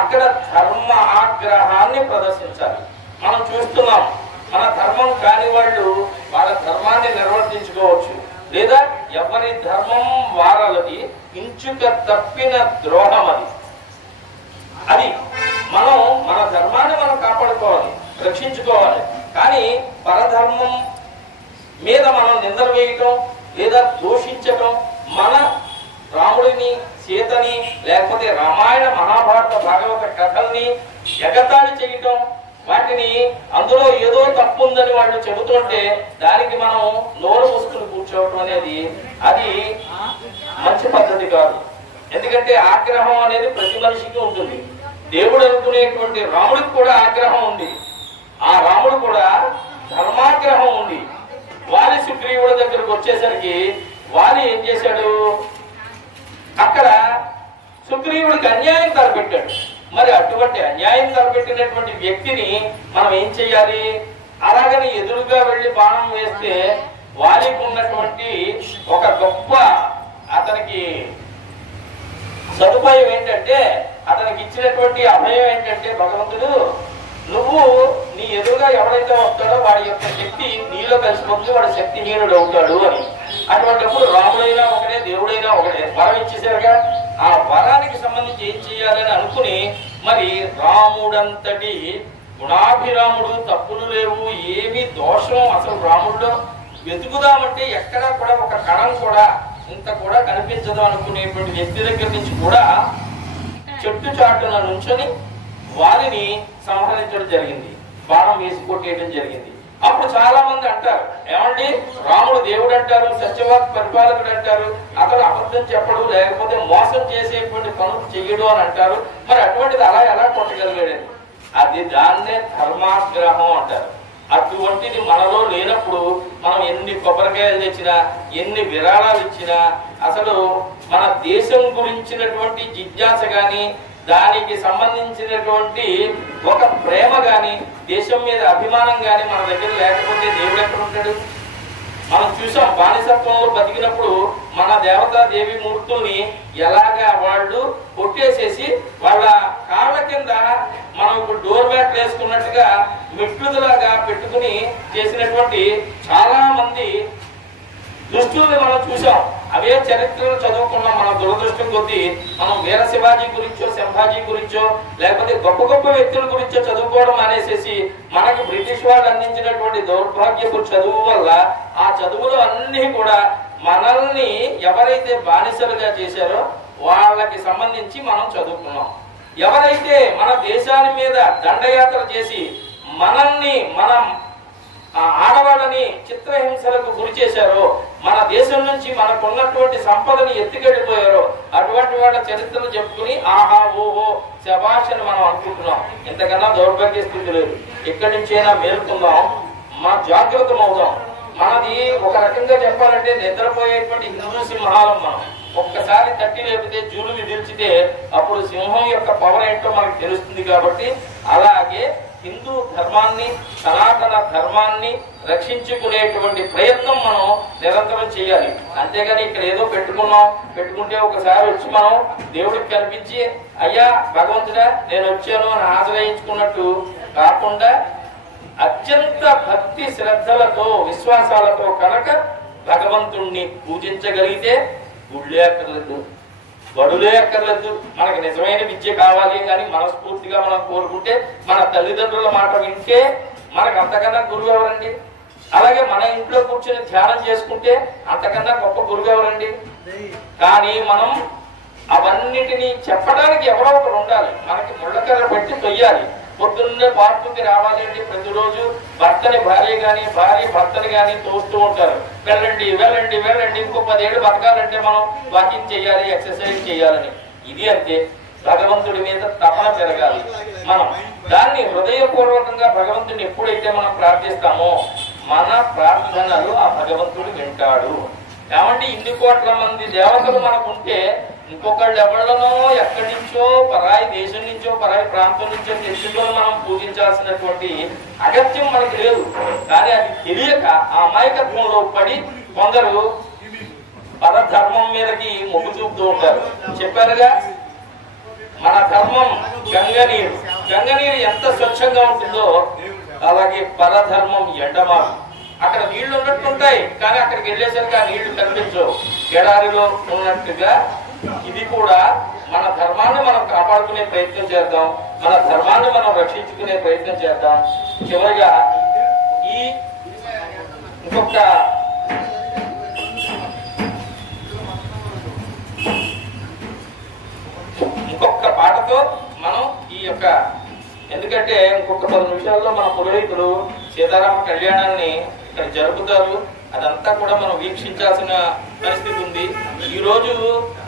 అక్కడ ధర్మ ఆగ్రహాన్ని ప్రదర్శించాలి. మనం చూస్తున్నాం, మన ధర్మం కాని వాళ్ళు వాళ్ళ ధర్మాన్ని నిర్వర్తించుకోవచ్చు, లేదా ఎవరి ధర్మం వారలది, ఇంచుక తప్పిన ద్రోహం అది. అది మనం మన ధర్మాన్ని మనం కాపాడుకోవాలి, రక్షించుకోవాలి. కానీ పరధర్మం మీద మనం నిందలు వేయటం లేదా దూషించటం, మన రాముడిని, సీతని, లేకపోతే రామాయణ మహాభారత భాగవత కథల్ని ఎగతాళి చేయటం, వాటిని అందులో ఏదో తప్పు ఉందని వాళ్ళు చెబుతుంటే దానికి మనం నోరు మూసుకుని కూర్చోవటం అనేది అది మంచి పద్ధతి కాదు. ఎందుకంటే ఆగ్రహం అనేది ప్రతి మనిషికి ఉంటుంది. దేవుడు అనుకునేటువంటి రాముడికి కూడా ఆగ్రహం ఉంది. ఆ రాముడు కూడా ధర్మాగ్రహం ఉంది. వారి సుగ్రీవుడి దగ్గరకు వచ్చేసరికి వారి ఏం చేశాడు, అక్కడ సుగ్రీవుడికి అన్యాయం తలపెట్టాడు. మరి అటువంటి అన్యాయం తలపెట్టినటువంటి వ్యక్తిని మనం ఏం చెయ్యాలి? అలాగని ఎదురుగా వెళ్లి బాణం వేస్తే వారికి ఉన్నటువంటి ఒక గొప్ప అతనికి సదుపాయం ఏంటంటే, అతనికి ఇచ్చినటువంటి అభయం ఏంటంటే, భగవంతుడు నువ్వు నీ ఎదురుగా ఎవరైతే వస్తాడో వాడి యొక్క శక్తి నీలో కలిసిపోతుంది, వాడి శక్తిహీనుడు అవుతాడు అని. అటువంటిప్పుడు రాముడైనా ఒకటే, దేవుడైనా ఒకటే, వరం ఇచ్చేసారుగా. ఆ వరానికి సంబంధించి ఏం చేయాలని అనుకుని మరి రాముడంతటి గుణాభిరాముడు, తప్పులు లేవు, ఏమి దోషం అసలు రాముడిలో వెతుకుదామంటే ఎక్కడా కూడా ఒక కణం కూడా ఇంత కూడా కనిపించదు అనుకునేటువంటి వ్యక్తి దగ్గర నుంచి కూడా చెట్టు చాటున నుంచొని వారిని సంహరించడం జరిగింది, బాణం వేసి కొట్టేయడం జరిగింది. అప్పుడు చాలా మంది అంటారు, ఏమండి రాముడు దేవుడు అంటారు, సత్యవాక్ పరిపాలకుడు అంటారు, అతడు అబద్ధం చెప్పడు, లేకపోతే మోసం చేసేటువంటి పనులు చెయ్యడు అని అంటారు. మరి అటువంటిది అలా ఎలా కొట్టగలిగాడు? అది దాన్నే ధర్మాగ్రహం అంటారు. అటువంటిది మనలో లేనప్పుడు మనం ఎన్ని కొబ్బరికాయలు తెచ్చినా, ఎన్ని విరాళాలు ఇచ్చినా, అసలు మన దేశం గురించినటువంటి జిజ్ఞాస గాని, దానికి సంబంధించినటువంటి ఒక ప్రేమ గాని, దేశం మీద అభిమానం గాని మన దగ్గర లేకపోతే దేవుడు ఎక్కడ ఉంటాడు? మనం చూసాం, బానిసత్వంలో బతికినప్పుడు మన దేవతా దేవి మూర్తుల్ని ఎలాగా వాళ్ళు కొట్టేసేసి వాళ్ళ కాళ్ళ కింద మనం ఇప్పుడు డోర్ మ్యాట్ వేసుకున్నట్టుగా మెట్లులాగా పెట్టుకుని చేసినటువంటి చాలా మంది దుష్టుల్ని మనం చూసాం. అవే చరిత్రను చదువుకున్నాం. మన దురదృష్టం కొద్దీ మనం వీర శివాజీ గురించో, సంభాజీ గురించో, లేకపోతే గొప్ప గొప్ప వ్యక్తుల గురించో చదువుకోవడం అనేసేసి మనకు బ్రిటిష్ వాళ్ళు అందించినటువంటి దౌర్భాగ్యపు చదువు వల్ల ఆ చదువులు అన్ని కూడా మనల్ని ఎవరైతే బానిసలుగా చేశారో వాళ్ళకి సంబంధించి మనం చదువుకున్నాం. ఎవరైతే మన దేశాన్ని మీద దండయాత్ర చేసి మనల్ని, మనం ఆడవాళ్ళని చిత్రహింసలకు గురి చేశారో, మన దేశం నుంచి మనకున్నటువంటి సంపదని ఎత్తుకెళ్ళిపోయారో అటువంటి వాళ్ళ చరిత్రలు చెప్పుకుని ఆహా ఓహో శభాష్ అని మనం అనుకుంటున్నాం. ఇంతకన్నా దౌర్భాగ్య స్థితి లేదు. ఎక్కడి నుంచైనా మేలుకుందాం, మా జాగ్రత్తం అవుదాం. మనది ఒక రకంగా చెప్పాలంటే నిద్రపోయేటువంటి హిందూ సింహాలం. మనం ఒక్కసారి తట్టి లేపితే, జూలుని దిల్చితే అప్పుడు సింహం యొక్క పవర్ ఏంటో మనకు తెలుస్తుంది. కాబట్టి అలాగే హిందూ ధర్మాన్ని, సనాతన ధర్మాన్ని రక్షించుకునేటువంటి ప్రయత్నం మనం నిరంతరం చేయాలి. అంతేగాని ఇక్కడ ఏదో పెట్టుకుంటే ఒకసారి వచ్చి మనం దేవుడికి కనిపించి అయ్యా భగవంతుడా నేను వచ్చాను అని ఆశ్రయించుకున్నట్టు కాకుండా అత్యంత భక్తి శ్రద్ధలతో, విశ్వాసాలతో కనుక భగవంతుణ్ణి పూజించగలిగితే గుళ్ళే అక్కర్లేదు, బడులే అక్కర్లేదు. మనకి నిజమైన విద్య కావాలి అని మనస్ఫూర్తిగా మనం కోరుకుంటే, మన తల్లిదండ్రుల మాట వింటే మనకు అంతకన్నా గురువు ఎవరండి? అలాగే మన ఇంట్లో కూర్చొని ధ్యానం చేసుకుంటే అంతకన్నా గొప్ప గురువు ఎవరండి? కానీ మనం అవన్నిటినీ చెప్పడానికి ఎవరో ఒకరు ఉండాలి. మనకి ముళ్ళకర్ర పెట్టి తొయ్యాలి. పొద్దున్నే పార్కుకి రావాలి అంటే ప్రతిరోజు భర్తని భార్య గాని, భార్య భర్తని గాని తోస్తూ ఉంటారు. వెళ్ళండి వెళ్ళండి వెళ్ళండి, ఇంకో 10 ఏళ్ళు బతకాలంటే మనం వాకింగ్ చేయాలి, ఎక్సర్సైజ్ చేయాలని. ఇది అంతే. భగవంతుడి మీద తపన పెరగాలి. మనం దాన్ని హృదయపూర్వకంగా భగవంతుడిని ఎప్పుడైతే మనం ప్రార్థిస్తామో మన ప్రార్థనలు ఆ భగవంతుడు వింటాడు. ఏమంటే ఇన్ని కోట్ల మంది దేవతలు మనకుంటే ఇంకొకళ్ళు ఎవరినో ఎక్కడి నుంచో, పరాయి దేశం నుంచో, పరాయి ప్రాంతం నుంచో తెచ్చుకొని మనం పూజించాల్సినటువంటి అగత్యం మనకి లేదు. కానీ అది తెలియక ఆ అమాయకత్వంలో పడి కొందరు పరధర్మం మీదకి మొగ్గు చూపుతూ ఉంటారు. చెప్పారుగా, మన ధర్మం గంగనీరు. గంగనీరు ఎంత స్వచ్ఛంగా ఉంటుందో అలాగే పరధర్మం ఎండమారు. అక్కడ అక్కడ నీళ్లు ఉన్నట్టుంటాయి, కానీ అక్కడికి వెళ్ళేసరికి ఆ నీళ్లు కనిపించవు, ఎడారిలో ఉన్నట్టుగా. ఇది కూడా మన ధర్మాన్ని మనం కాపాడుకునే ప్రయత్నం చేద్దాం, మన ధర్మాన్ని మనం రక్షించుకునే ప్రయత్నం చేద్దాం. చివరిగా ఈ ఇంకొక పాటతో మనం ఈ యొక్క, ఎందుకంటే ఇంకొక 10 నిమిషాల్లో మన పురోహితులు సీతారామ కళ్యాణాన్ని ఇక్కడ జరుపుతారు. అదంతా కూడా మనం వీక్షించాల్సిన పరిస్థితి ఉంది. ఈ రోజు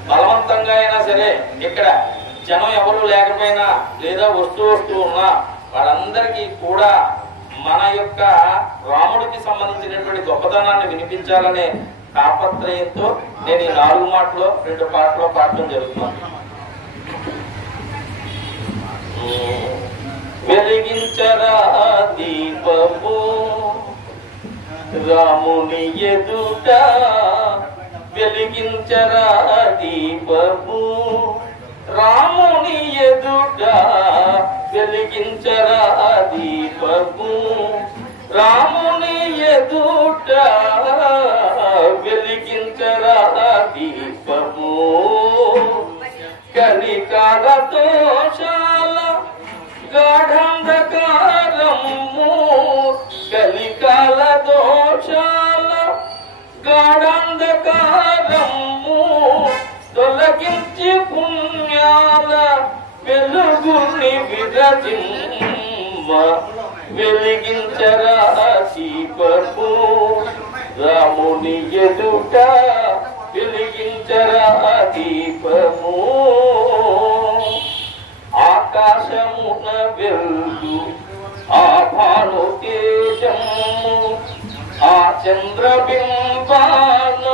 బలవంతంగా అయినా సరే ఇక్కడ జనం ఎవరు లేకపోయినా లేదా వస్తూ ఉన్నా వాళ్ళందరికీ కూడా మన యొక్క రాముడికి సంబంధించినటువంటి గొప్పతనాన్ని వినిపించాలనే తాపత్రయంతో నేను ఈ 4 మాటలో 2 పాటలో పాడటం జరుగుతున్నాను. వెలిగించరా దీపము రాముని ఎదుట, వెలిగించరా దీపము రాముని ఎదుట, వెలిగించరా దీపము రాముని ఎదుట, వెలిగించరా దీపము కలికాల దోషాల గాఢంధకారము, కలికాల దోషాల గాఢంధకారము తొలగించి పుణ్యాల వెలుగుని విరజిమ్మ, వెలిగించరా దీపము రాముని ఎదుట, వెలిగించరా దీపము. ఆకాశమున వెలుగు ఆ భాను తేజము, ఆ చంద్రబింబాన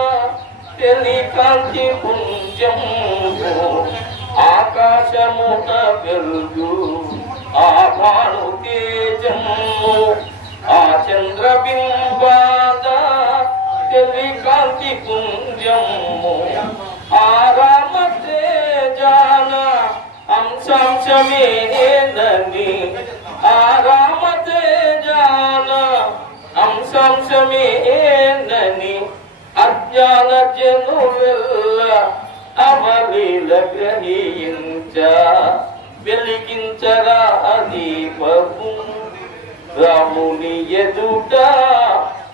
తెలికాంతి పుంజము, ఆకాశమున వెలుగు ఆ భాను తేజము, ఆ చంద్రబింబాన తెలికాంతి పుంజము, ఆ రామ తేజాన అంశాంశమేనని, ఆ రామ తేజాన అంశాంశమేనని అజ్ఞాన జనుల అవలీల గ్రహించ, వెలిగించరా దీపము రాముని ఎదుట,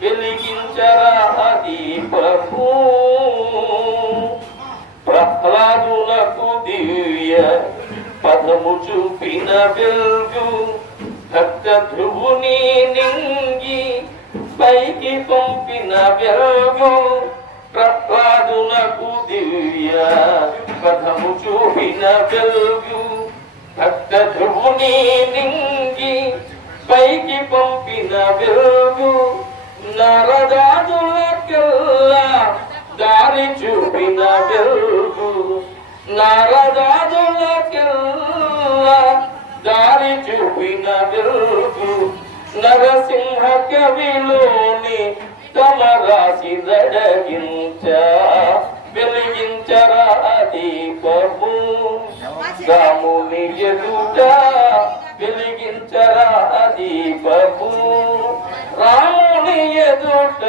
వెలిగించరా దీపము. ప్రహ్లాదులకు దివ్య పదము చూపిన వెలుగు, భక్త ధ్రువుని నింగి పైకి పంపిన వెలుగు, ప్రహ్లాదులకు దివ్య పదము చూపిన వెలుగు, భక్త ధ్రువుని నింగి పైకి పంపిన వెలుగు, నారదాదులకెల్లా దారి చూపిన వెలుగు, నారదాదులకెల్లా దారి చూపిన వెలుగు, నరసింహ కవిలోని తమ రాశి రడగించ, వెలిగించరా దీపము రాముని ఎదుట, వెలిగించరా దీపము రాముని ఎదుట,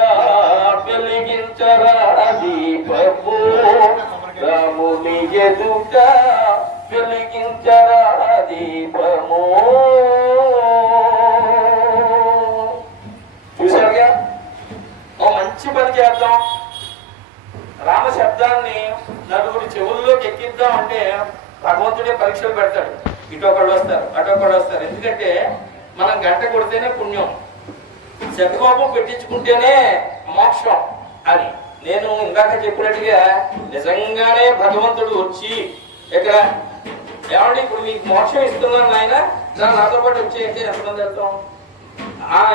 వెలిగించరా దీపము రాముని ఎదుట, వెలిగించరా దీపము. చూసారుగా, ఓ మంచి పని చేద్దాం. రామ శబ్దాన్ని నలుగురి చెవుల్లోకి ఎక్కిద్దాం అంటే భగవంతుడే పరీక్షలు పెడతాడు. ఇటొకళ్ళు వస్తారు, అటొకళ్ళు వస్తారు. ఎందుకంటే మనం గంట కొడితేనే పుణ్యం, శతకోపం పెట్టించుకుంటేనే మోక్షం అని నేను ఇందాక చెప్పినట్టుగా నిజంగానే భగవంతుడు వచ్చి ఇక్కడ ఏమండి ఇప్పుడు మీకు మోక్షం ఇస్తున్నాను నాయన, నాతో పాటు వచ్చేయంటే ఎంతమంది వెళ్తాం?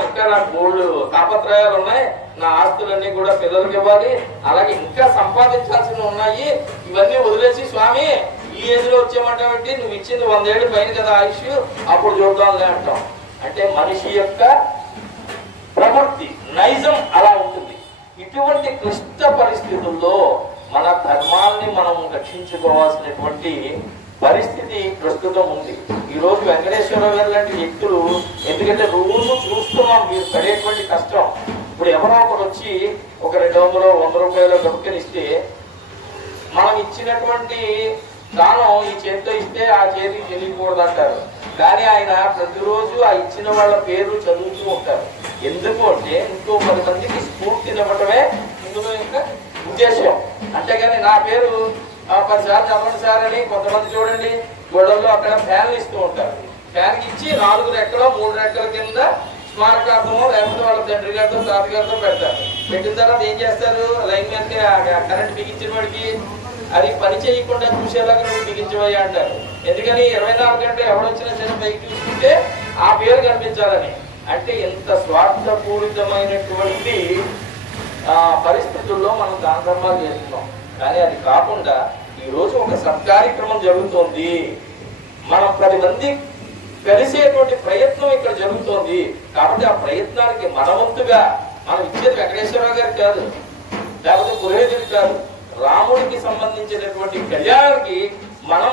ఇంకా నాకు 3 తాపత్రయాలు ఉన్నాయి, నా ఆస్తులన్నీ కూడా పిల్లలకి ఇవ్వాలి, అలాగే ఇంకా సంపాదించాల్సినవి ఉన్నాయి, ఇవన్నీ వదిలేసి స్వామి ఈ ఏజ్ లో వచ్చేయమంటావంటే నువ్వు ఇచ్చింది 100 ఏళ్ళు పైన కదా ఆయుష్, అప్పుడు చూద్దాంలే అంటాం. అంటే మనిషి యొక్క ప్రవృత్తి నైజం అలా ఉంటుంది. ఇటువంటి క్లిష్ట పరిస్థితుల్లో మన ధర్మాన్ని మనం రక్షించుకోవాల్సినటువంటి పరిస్థితి ప్రస్తుతం ఉంది. ఈ రోజు వెంకటేశ్వరరావు గారు లాంటి వ్యక్తులు, ఎందుకంటే రోజు చూస్తున్నాం మీరు పడేటువంటి కష్టం. ఇప్పుడు ఇప్పుడు ఎవరో ఒకరు వచ్చి ఒక 200 100 రూపాయలు గబుక్కని ఇస్తే మనం ఇచ్చినటువంటి దానం ఈ చేతితో ఇస్తే ఆ చేతికి తెలియకూడదు అంటారు. కానీ ఆయన ప్రతిరోజు ఆ ఇచ్చిన వాళ్ళ పేర్లు చదువుతూ ఉంటారు. ఎందుకు అంటే ఇంకో 10 మందికి స్ఫూర్తినివ్వటమే ఇందులో యొక్క ఉద్దేశం. అంతేగాని నా పేరు 10 సార్లు చెప్పండి సార్ అని కొంతమంది చూడండి గొడవల్లో అక్కడ ఫ్యాన్లు ఇస్తూ ఉంటారు. ఫ్యాన్ ఇచ్చి 4 రెక్కలో 3 రెక్కల కింద స్మారకార్థమో లేకపోతే వాళ్ళ తండ్రి గారితో తాతగారితో పెడతారు. పెట్టిన తర్వాత ఏం చేస్తారు, లైన్ మీదకి కరెంట్ బిగించిన వాడికి అది పని చేయకుండా చూసేలాగా నువ్వు బిగించవయ్యా అంటారు. ఎందుకని 24 గంటలు ఎవడొచ్చినా సరే పైకి చూసుకుంటే ఆ పేరు కనిపించాలని. అంటే ఎంత స్వార్థపూరితమైనటువంటి పరిస్థితుల్లో మనం దాన ధర్మాలు చేస్తున్నాం. కానీ అది కాకుండా ఈ రోజు ఒక సత్కార్యక్రమం జరుగుతోంది, మనం 10 మంది కలిసేటువంటి ప్రయత్నం ఇక్కడ జరుగుతోంది. కాబట్టి ఆ ప్రయత్నానికి మనవంతుగా మనం ఇచ్చేది వెంకటేశ్వరరావు గారికి కాదు, లేకపోతే పురోహితుడికి కాదు, రాముడికి సంబంధించినటువంటి కళ్యాణానికి మనం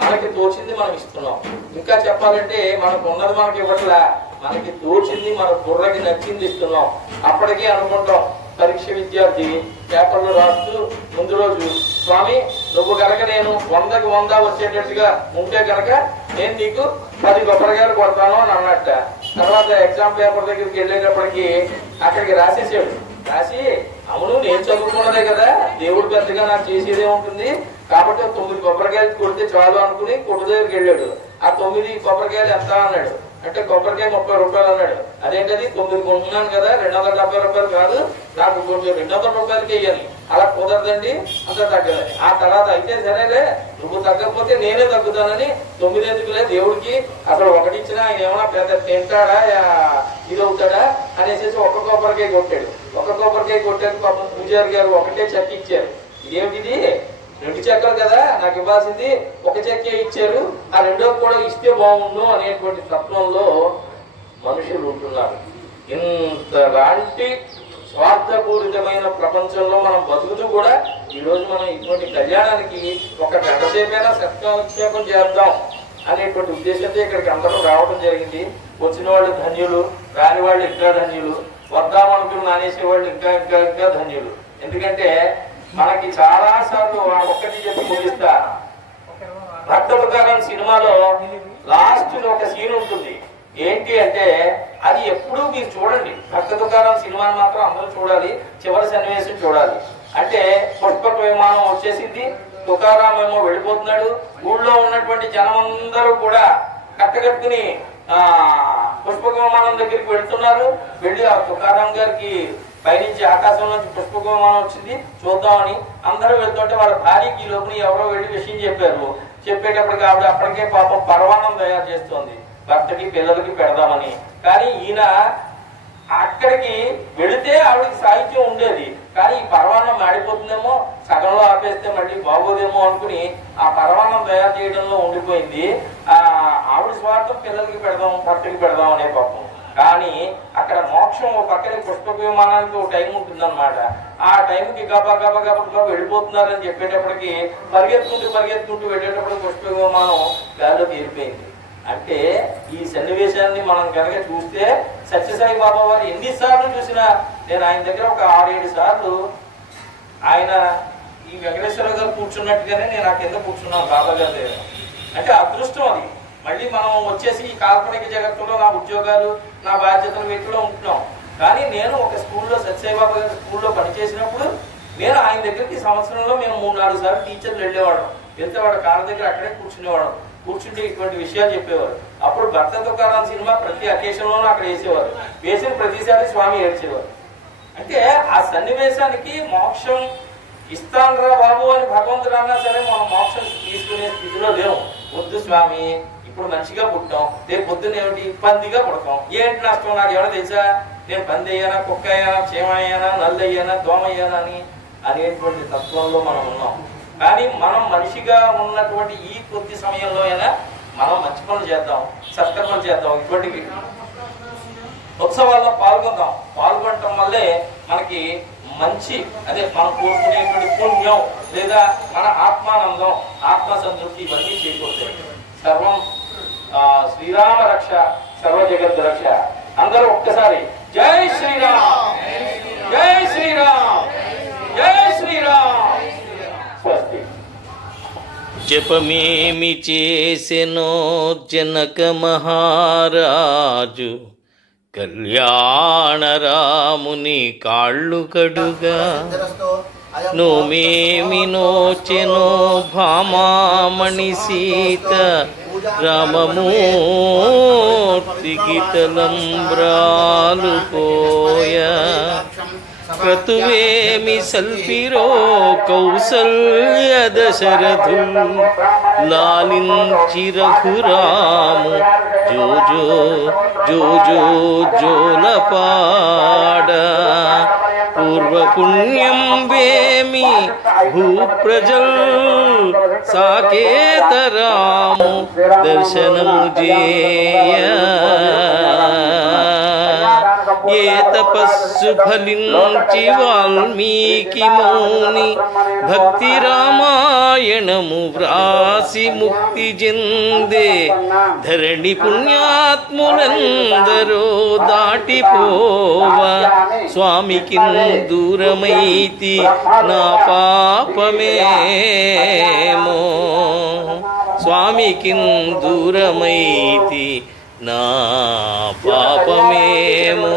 మనకి తోచింది మనం ఇస్తున్నాం. ఇంకా చెప్పాలంటే మనకు ఉన్నది మనకి ఇవ్వట్లా, మనకి తోచింది మన బుర్రకి నచ్చింది ఇస్తున్నాం. అప్పటికే అనుకుంటాం పరీక్ష విద్యార్థి పేపర్లు రాస్తూ ముందు రోజు, స్వామి నువ్వు కనుక నేను 100కి 100 వచ్చేటట్టుగా ఉంటే కనుక నేను నీకు 10 కొబ్బరికాయలు కొడతాను అని అన్నట్ట. తర్వాత ఎగ్జామ్ పేపర్ దగ్గరికి వెళ్ళేటప్పటికి అక్కడికి రాసేసాడు. రాసి అవును నేను చదువుకున్నదే కదా, దేవుడు పెద్దగా నాకు చేసేదే ఉంటుంది కాబట్టి 9 కొబ్బరికాయలు కొడితే చాలు అనుకుని కొట్టు దగ్గరికి వెళ్ళాడు. ఆ 9 కొబ్బరికాయలు ఎంత అన్నాడు అంటే కొబ్బరికాయ 30 రూపాయలు అన్నాడు. అదేంటది 9 కొంటున్నాను కదా 270 రూపాయలు కాదు, నాకు కొంచెం 200 రూపాయలకి ఇయ్యాలి. అలా కుదరదండి, అంత తగ్గదని. ఆ తర్వాత అయితే సరేలే నువ్వు తగ్గకపోతే నేనే తగ్గుతానని 9 ఎందుకులే దేవుడికి అసలు 1 ఇచ్చినా ఆయన ఏమన్నా పెద్ద తింటాడా ఇది అవుతాడా అనేసి 1 కొబ్బరికాయ కొట్టాడు. 1 కొబ్బరికాయ కొట్టాక పాపం పూజారి గారు 1 చెక్క ఇచ్చారు. ఇదేమిటిది 2 చెక్కలు కదా నాకు ఇవ్వాల్సింది, 1 చెక్కే ఇచ్చారు, ఆ 2వ కూడా ఇస్తే బాగుండు అనేటువంటి తత్వంలో మనుషులు ఉంటున్నారు. ఇంతలాంటి స్వార్థపూరితమైన ప్రపంచంలో మనం బతుకుతూ కూడా ఈ రోజు మనం ఇటువంటి కళ్యాణానికి ఒక గంటసేపైనా సత్కాక్షేపం చేద్దాం అనేటువంటి ఉద్దేశంతో ఇక్కడికి అందరూ రావడం జరిగింది. వచ్చిన వాళ్ళు ధన్యులు, రాని వాళ్ళు ఇంకా ధన్యులు, వద్దామనుకుని మానేసే వాళ్ళు ఇంకా ఇంకా ఇంకా ధన్యులు. ఎందుకంటే మనకి చాలా సార్లు ఒక్కటి చెప్పి ముగిస్తా, భక్త తుకారాం సినిమాలో లాస్ట్ లో ఒక సీన్ ఉంటుంది. ఏంటి అంటే అది ఎప్పుడూ మీరు చూడండి, భక్త తుకారాం సినిమాని మాత్రం అందరూ చూడాలి, చివరి సన్నివేశం చూడాలి. అంటే పుష్పక విమానం వచ్చేసింది, తుకారాం ఏమో వెళ్ళిపోతున్నాడు, ఊళ్ళో ఉన్నటువంటి జనం అందరూ కూడా కట్టకట్టుకుని పుష్పక విమానం దగ్గరికి వెళ్తున్నారు. వెళ్ళి ఆ తుకారాం గారికి పైనుంచి ఆకాశం నుంచి పుష్పక విమానం వచ్చింది చూద్దామని అందరూ వెళ్తుంటే వాళ్ళ భార్యకి లోపల ఎవరో వెళ్ళి విషయం చెప్పారు. చెప్పేటప్పటికి ఆవిడ అప్పటికే పాపం పరవాన్నం తయారు చేస్తోంది భర్తకి పిల్లలకి పెడదామని. కానీ ఈయన అక్కడికి వెళితే ఆవిడకి సాహిత్యం ఉండేది, కానీ ఈ పరవాన్నం మాడిపోతుందేమో, సగంలో ఆపేస్తే మళ్ళీ బాగోదేమో అనుకుని ఆ పరవాన్నం తయారు చేయడంలో ఉండిపోయింది. ఆవిడ స్వార్థం పిల్లలకి పెడదాం భర్తకి పెడదాం అనే పాపం. కానీ అక్కడ మోక్షం ఒక పక్కనే పుష్పక విమానానికి ఒక టైం ఉంటుందన్నమాట. ఆ టైంకి గబా గబా గబా వెళ్ళిపోతున్నారని చెప్పేటప్పటికి పరిగెత్తుకుంటూ వెళ్ళేటప్పుడు పుష్పక విమానం గాల్లో తీరిపోయింది. అంటే ఈ సన్నివేశాన్ని మనం కనుక చూస్తే సత్యసాయి బాబా వారు ఎన్నిసార్లు చూసినా, నేను ఆయన దగ్గర ఒక 6-7 సార్లు ఆయన ఈ వెంకటేశ్వర గారు కూర్చున్నట్టుగానే నేను ఆ కింద కూర్చున్నాను బాబా గారి దగ్గర. అంటే అదృష్టం అది. మళ్ళీ మనం వచ్చేసి ఈ కాల్పనిక జగత్తులో నా ఉద్యోగాలు నా బాధ్యతలు వీటిలో ఉంటున్నాం. కానీ నేను ఒక స్కూల్లో సత్యసాయి బాబా గారి స్కూల్లో పనిచేసినప్పుడు నేను ఆయన దగ్గరికి సంవత్సరంలో మేము 3-4 సార్లు టీచర్లు వెళ్ళేవాడు. వెళ్తే వాడు కాళ్ళ దగ్గర అక్కడే కూర్చునేవాడు. కూర్చుంటే ఇటువంటి విషయాలు చెప్పేవారు. అప్పుడు భక్త తుకారాం సినిమా ప్రతి అకేషన్ లోనూ అక్కడ వేసేవారు. వేసిన ప్రతిసారి స్వామి ఏడ్చేవారు. అంటే ఆ సన్నివేశానికి మోక్షం ఇస్తానరా బాబు అని భగవంతుడు అన్నా సరే మనం మోక్షం తీసుకునే స్థితిలో లేవు. వద్దు స్వామి, ఇప్పుడు మంచిగా పుట్టాం, రేపు పొద్దున్న ఏమిటి పందిగా పుడతాం, ఏంటి నష్టం నాకు ఎవరో తెలుసా, నేను పంది అయ్యానా, కుక్క అయ్యానా, చీమ అయ్యానా, నల్లు అయ్యానా, దోమ అయ్యానా అని అనేటువంటి తత్వంలో మనం ఉన్నాం. కానీ మనం మనిషిగా ఉన్నటువంటి ఈ కొద్ది సమయంలో అయినా మనం మంచి పనులు చేద్దాం, సత్కర్మలు చేద్దాం, ఇటువంటి ఉత్సవాల్లో పాల్గొనటం వల్లే మనకి మంచి అదే మనం కోరుకునేటువంటి పుణ్యం లేదా మన ఆత్మానందం ఆత్మ సంతృప్తి ఇవన్నీ చేకూరుతాయి. సర్వం శ్రీరామ రక్ష సర్వ జగత్ రక్ష. అందరూ ఒక్కసారి జై శ్రీరామ్. జపమేమి చేసెనో జనక మహారాజు, కళ్యాణ రాముని కాళ్ళు కడుగా. నోమేమి నోచెనో భామామణి సీత, రామమూర్తికి తలంబ్రాలు పోయ. క్రతువేమి సల్పిరో కౌసల్య దశరథులు, లాలించి రఘురాము జోజో జోజో జోలపాడ. పూర్వపుణ్యం వేమి భూప్రజల్, సాకేతరాము దర్శనము చేయ. ఏ తపస్సు ఫలించి వాల్మీకి మౌని, భక్తి రామాయణము వ్రాసి ముక్తి చెందే. ధరణి పుణ్యాత్ములందరో దాటిపోవ, స్వామికి దూరమైతి నా పాపమేమో. స్వామికి దూరమైతి నా పాపమేమో.